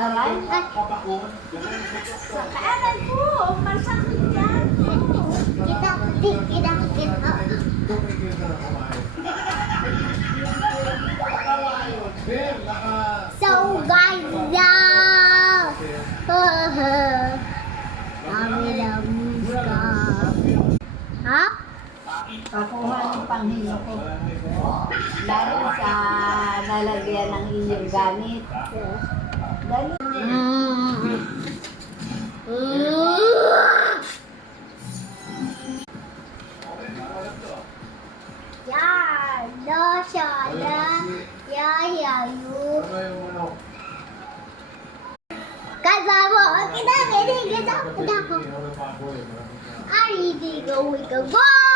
Aray? Sa kaanan po, masakit yan. Kita. So guys, kami lamuska. Ha? Pakuha ng panghilo ko. Lalo sa nalagyan ng inyong gamit. Dali. Kita. Ari, di go.